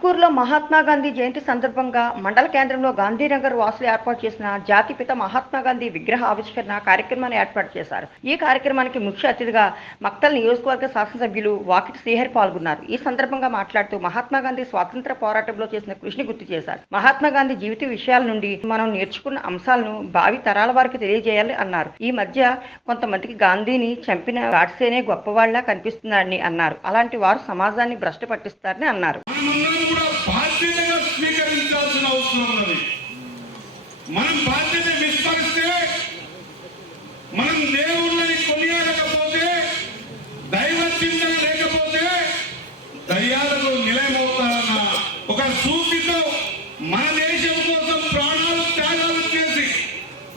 ఉట్కూరులో మహాత్మా గాంధీ జయంతి సందర్భంగా మండల కేంద్రంలో గాంధీనగర్ వాసులు ఏర్పాటు చేసిన జాతిపిత మహాత్మా గాంధీ విగ్రహ ఆవిష్కరణ కార్యక్రమాన్ని ఏర్పాటు చేశారు. ఈ కార్యక్రమానికి ముఖ్య అతిథిగా మక్తల్ నియోజకవర్గ శాసనసభ్యులు వాకిటి శ్రీహరి పాల్గొన్నారు. ఈ సందర్భంగా మాట్లాడుతూ మహాత్మా గాంధీ స్వాతంత్ర పోరాటంలో చేసిన కృషిని గుర్తు చేశారు. మహాత్మా గాంధీ జీవిత విషయాల నుండి మనం నేర్చుకున్న అంశాలను భావి తరాల వారికి తెలియజేయాలి అన్నారు. ఈ మధ్య కొంతమందికి గాంధీని చంపిన గాడ్సేనే గొప్పవాళ్ళా కనిపిస్తున్నారని అన్నారు. అలాంటి వారు సమాజాన్ని భ్రష్ట పట్టిస్తారని అన్నారు మనమందరం కూడా బాధ్యతగా స్వీకరించాల్సిన అవసరం ఉన్నది మనం బాధ్యత విస్మరిస్తే మనం దేవుళ్ళని కొనియాడకపోతే దైవ చింతన లేకపోతే దయ్యాలకు నిలయమవుతారన్న ఒక సూచితో మన దేశం కోసం ప్రాణాలు త్యాగాలు చేసి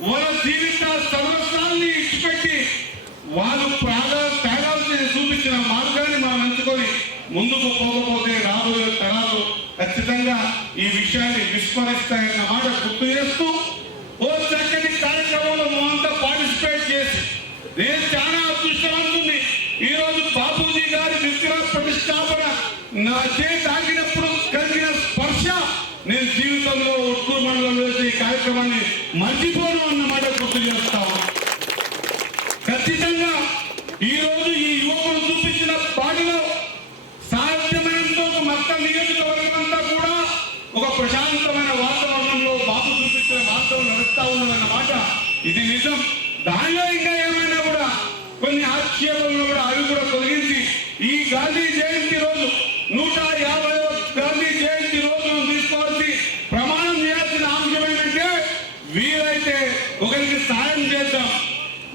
వాళ్ళ జీవిత సంవత్సరాన్ని ఇచ్చిపెట్టి వాళ్ళు ప్రాణాలు త్యాగాలు చేసి చూపించిన మార్గాన్ని మనం ఎంచుకొని ముందుకు పోకపోతే రాబోయే తరాలు ఖచ్చితంగా ఈ విషయాన్ని విస్మరిస్తాయన్న మాట గుర్తు చేస్తూ ఓ చక్కటి కార్యక్రమంలో మేమంతా పార్టిసిపేట్ చేసి నేను చాలా అదృష్టవంతుంది ఈ రోజు బాపూజీ గారి విగ్రహ ప్రతిష్టాపన నా చేతి తాకినప్పుడు కలిగిన స్పర్శ నేను జీవితంలో ఉట్కూరు మండలంలో ఈ కార్యక్రమాన్ని మర్చిపోను అన్నమాట గుర్తు చేస్తాం. ఖచ్చితంగా ఈ రోజు ఈ యువకులు చూపించిన పాటలో సాధ్యమైనంత ఒక మొత్త నియోజకవర్గం అంతా కూడా ఒక ప్రశాంతమైన వాతావరణంలో బాబు చూపించిన మార్గం నడుస్తా ఉన్నదన్నమాట ఇది నిజం. దానిలో ఇంకా ఏమైనా కొన్ని ఆక్షేపణలు కూడా అవి కూడా తొలగించి ఈ గాంధీ జయంతి రోజు నూట యాభై గాంధీ జయంతి రోజును తీసుకోవాల్సి ప్రమాణం చేయాల్సిన అంశం ఏంటంటే వీలైతే ఒకరికి సాయం చేద్దాం.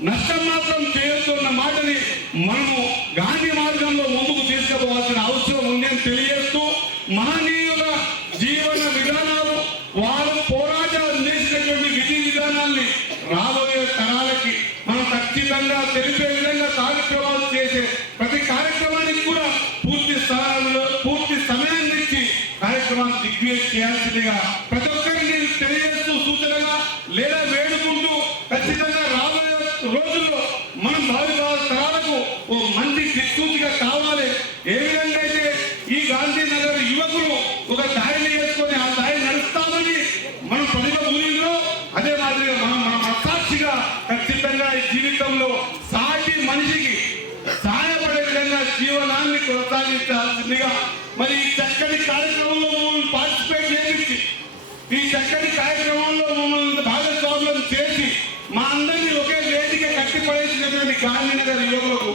నష్టం మాత్రం చేయొద్దన్న మాటని మనము గాంధీ మార్గంలో ముందుకు తీసుకుపోవాల్సిన అవసరం ఉందని తెలియజేస్తూ మహనీయుల జీవన విధానాలు వారు పోరాటాలు చేసినటువంటి విధి విధానాల్ని రాబోయే తరాలకి మనం విధంగా తెలిపే విధంగా కార్యక్రమాలు చేసే ప్రతి కార్యక్రమానికి కూడా పూర్తి స్థాయిలో పూర్తి సమయాన్ని ఇచ్చి కార్యక్రమాన్ని దిగ్విజయం చేయాల్సిందిగా ప్రతి ఒక్కరిని తెలియజేస్తూ సూచనగా లేదా వేడుకుంటూ ఖచ్చితంగా రాబోయే రోజుల్లో మనం భావి తరాలకు ఓ మంచి దిక్సూచిగా కావాలి ఖచ్చితంగా ఈ జీవితంలో సాటి మనిషికి సహాయపడే విధంగా జీవనాన్ని కొనసాగించాల్సిందిగా మరి ఈ చక్కటి కార్యక్రమంలో మమ్మల్ని పార్టిసిపేట్ చేయించి ఈ చక్కటి కార్యక్రమంలో మమ్మల్ని భాగస్వాములను చేసి మా అందరినీ ఒకే వేదిక కట్టిపడేసినటువంటి గాంధీనగర్ యువకులకు